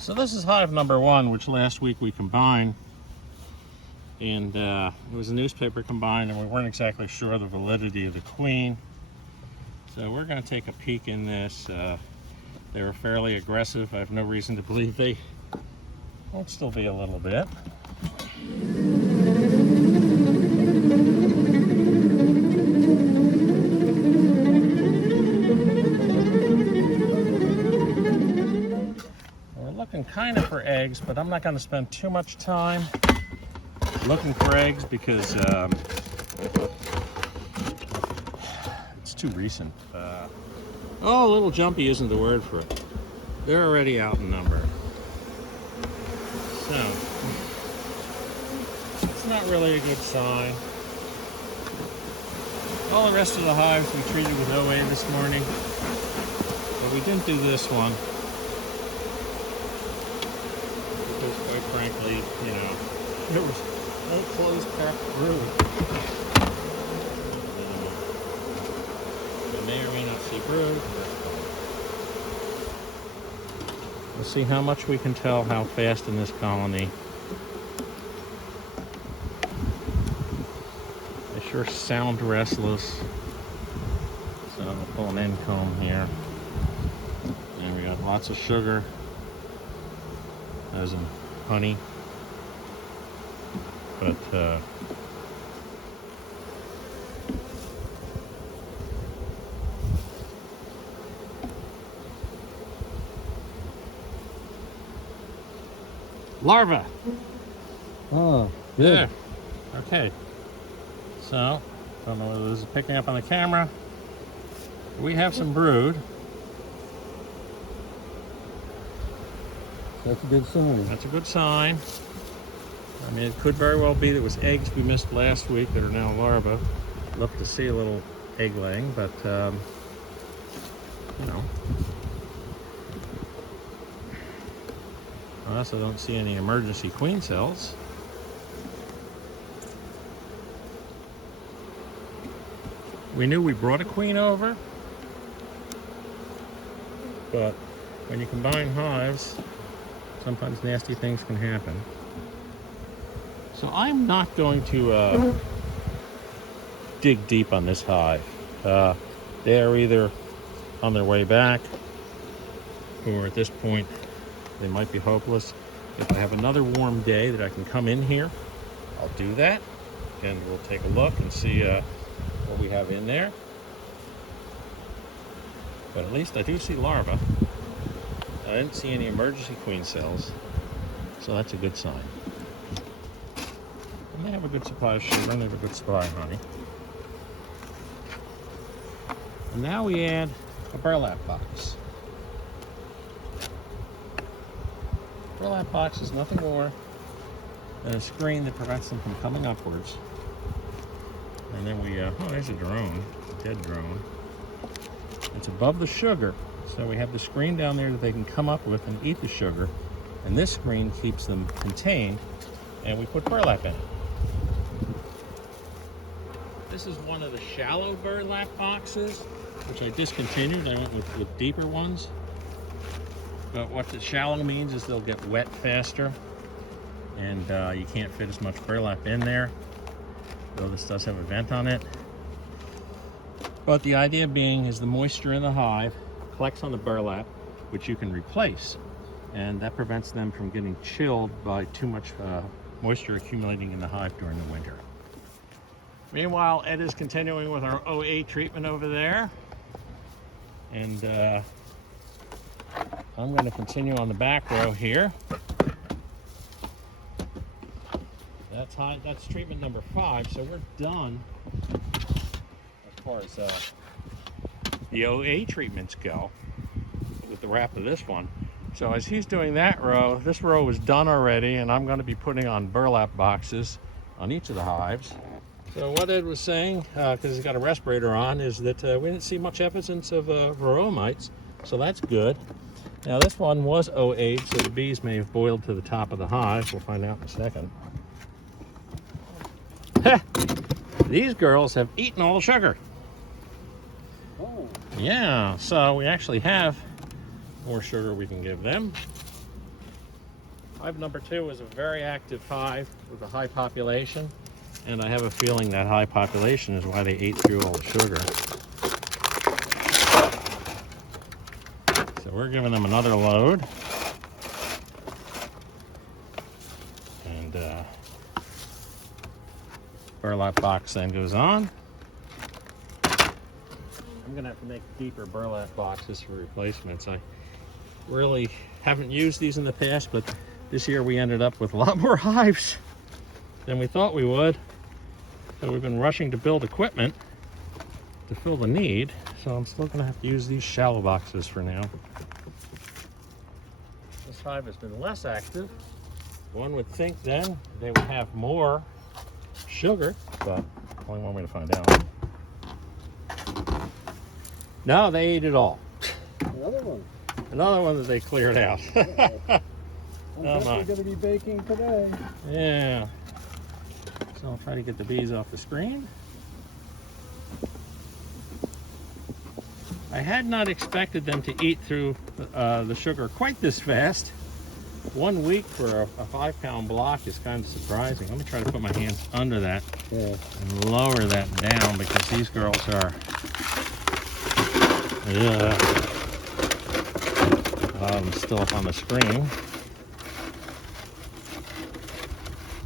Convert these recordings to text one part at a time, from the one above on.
So this is hive number 1, which last week we combined, and it was a newspaper combined, and we weren't exactly sure of the validity of the queen. So we're going to take a peek in this. They were fairly aggressive. I have no reason to believe they won't still be a little bit. Looking kind of for eggs, but I'm not going to spend too much time looking for eggs because it's too recent. Oh, a little jumpy isn't the word for it. They're already out in number. So, it's not really a good sign. All the rest of the hives we treated with OA this morning, but we didn't do this one. Quite frankly, you know, there was no closed packed brood. You may or may not see brood. We'll see how much we can tell how fast in this colony. They sure sound restless. So I'll pull an end comb here. And we got lots of sugar. As in honey, but larva. Oh, good. There. Okay. So, don't know whether this is picking up on the camera. We have some brood. That's a good sign. That's a good sign. I mean, it could very well be that it was eggs we missed last week that are now larvae. Love to see a little egg laying, but you know. I also don't see any emergency queen cells. We knew we brought a queen over, but when you combine hives, sometimes nasty things can happen. So I'm not going to dig deep on this hive. They are either on their way back, or at this point, they might be hopeless. If I have another warm day that I can come in here, I'll do that, and we'll take a look and see what we have in there. But at least I do see larvae. I didn't see any emergency queen cells, so that's a good sign. And they have a good supply of sugar, and they have a good supply of honey. And now we add a burlap box. Burlap box is nothing more than a screen that prevents them from coming upwards. And then we, oh, there's a drone, a dead drone. It's above the sugar. So we have the screen down there that they can come up with and eat the sugar, and this screen keeps them contained, and we put burlap in it. This is one of the shallow burlap boxes, which I discontinued. I went with deeper ones. But what the shallow means is they'll get wet faster, and you can't fit as much burlap in there, though this does have a vent on it. But the idea being is the moisture in the hive collects on the burlap, which you can replace, and that prevents them from getting chilled by too much moisture accumulating in the hive during the winter. Meanwhile, Ed is continuing with our OA treatment over there, and I'm going to continue on the back row here. That's treatment number 5, so we're done as far as the OA treatments go with the wrap of this one. So as he's doing that row, this row is done already, and I'm going to be putting on burlap boxes on each of the hives. So what Ed was saying, because he's got a respirator on, is that we didn't see much evidence of varroa mites, so that's good. Now this one was OA'd, so the bees may have boiled to the top of the hive. We'll find out in a second. These girls have eaten all the sugar. Oh. Yeah, so we actually have more sugar we can give them. Hive number 2 is a very active hive with a high population, and I have a feeling that high population is why they ate through all the sugar. So we're giving them another load. And burlap box then goes on. I'm gonna have to make deeper burlap boxes for replacements. I really haven't used these in the past, but this year we ended up with a lot more hives than we thought we would. So we've been rushing to build equipment to fill the need. So I'm still gonna have to use these shallow boxes for now. This hive has been less active. One would think then they would have more sugar, but only one way to find out. No, they ate it all. Another one. Another one that they cleared out. I'm definitely going to be baking today. Yeah. So I'll try to get the bees off the screen. I had not expected them to eat through the sugar quite this fast. 1 week for a 5-pound block is kind of surprising. Let me try to put my hands under that and lower that down, because these girls are still up on the screen.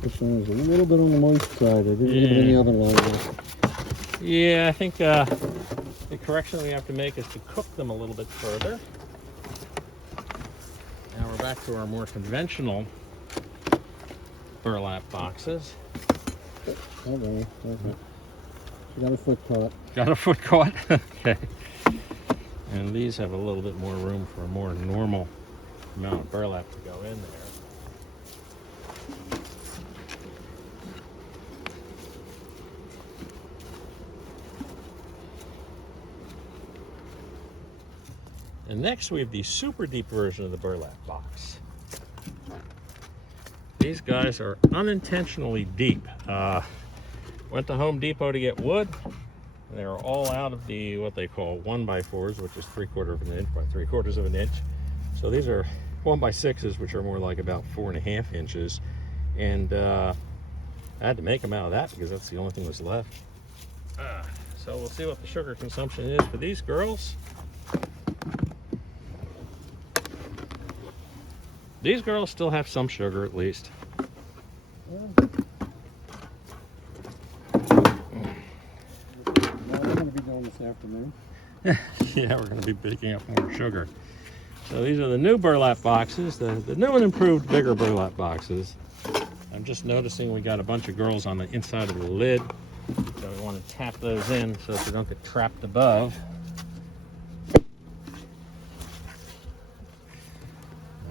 This one is a little bit on the moist side. I didn't leave it in the oven long enough. Yeah, I think the correction we have to make is to cook them a little bit further. Now we're back to our more conventional burlap boxes. Okay. You got a foot caught. Got a foot caught? Okay. And these have a little bit more room for a more normal amount of burlap to go in there. And next we have the super deep version of the burlap box. These guys are unintentionally deep. Went to Home Depot to get wood. They're all out of the what they call 1x4s, which is 3/4 of an inch by 3/4 of an inch. So these are 1x6s, which are more like about 4.5 inches. And I had to make them out of that because that's the only thing that's left. So we'll see what the sugar consumption is for these girls. These girls still have some sugar at least. Yeah. We're going to be doing this afternoon. Yeah, we're going to be baking up more sugar. So these are the new burlap boxes, the new and improved bigger burlap boxes. I'm just noticing we got a bunch of girls on the inside of the lid, so we want to tap those in so that they don't get trapped above.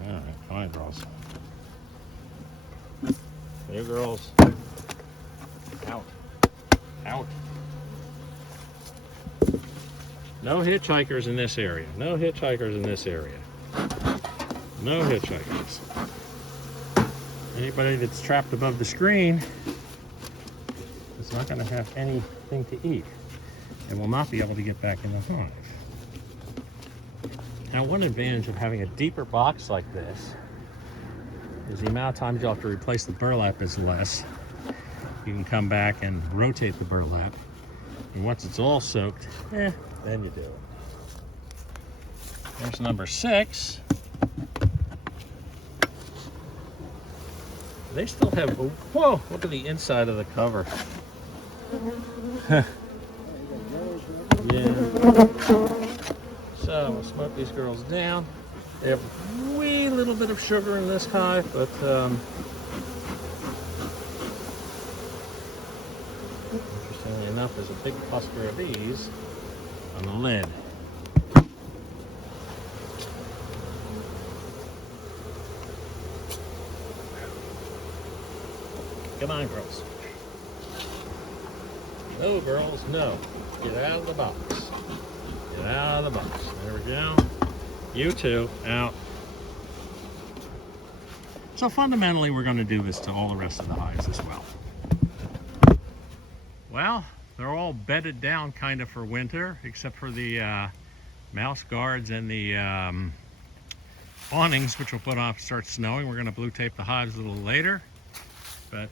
All right, fine girls. New girls, out, out. No hitchhikers in this area. No hitchhikers in this area. No hitchhikers. Anybody that's trapped above the screen is not going to have anything to eat and will not be able to get back in the hive. Now, one advantage of having a deeper box like this is the amount of times you'll have to replace the burlap is less. You can come back and rotate the burlap, and once it's all soaked, then you do it. There's number 6. They still have, whoa, look at the inside of the cover. Yeah. So we'll smoke these girls down. They have a wee little bit of sugar in this hive, but interestingly enough, there's a big cluster of these on the lid. Come on, girls. No, girls, no. Get out of the box. Get out of the box. There we go. You two, out. So fundamentally, we're going to do this to all the rest of the hives as well. Well, they're all bedded down kind of for winter, except for the mouse guards and the awnings, which we'll put off, start snowing. We're going to blue tape the hives a little later. But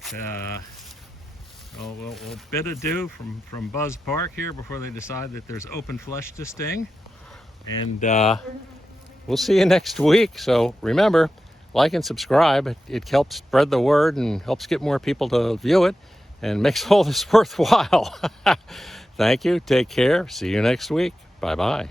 we'll bid adieu from Buzz Park here before they decide that there's open flesh to sting. And we'll see you next week. So remember, like and subscribe. It helps spread the word and helps get more people to view it and makes all this worthwhile. Thank you. Take care. See you next week. Bye-bye.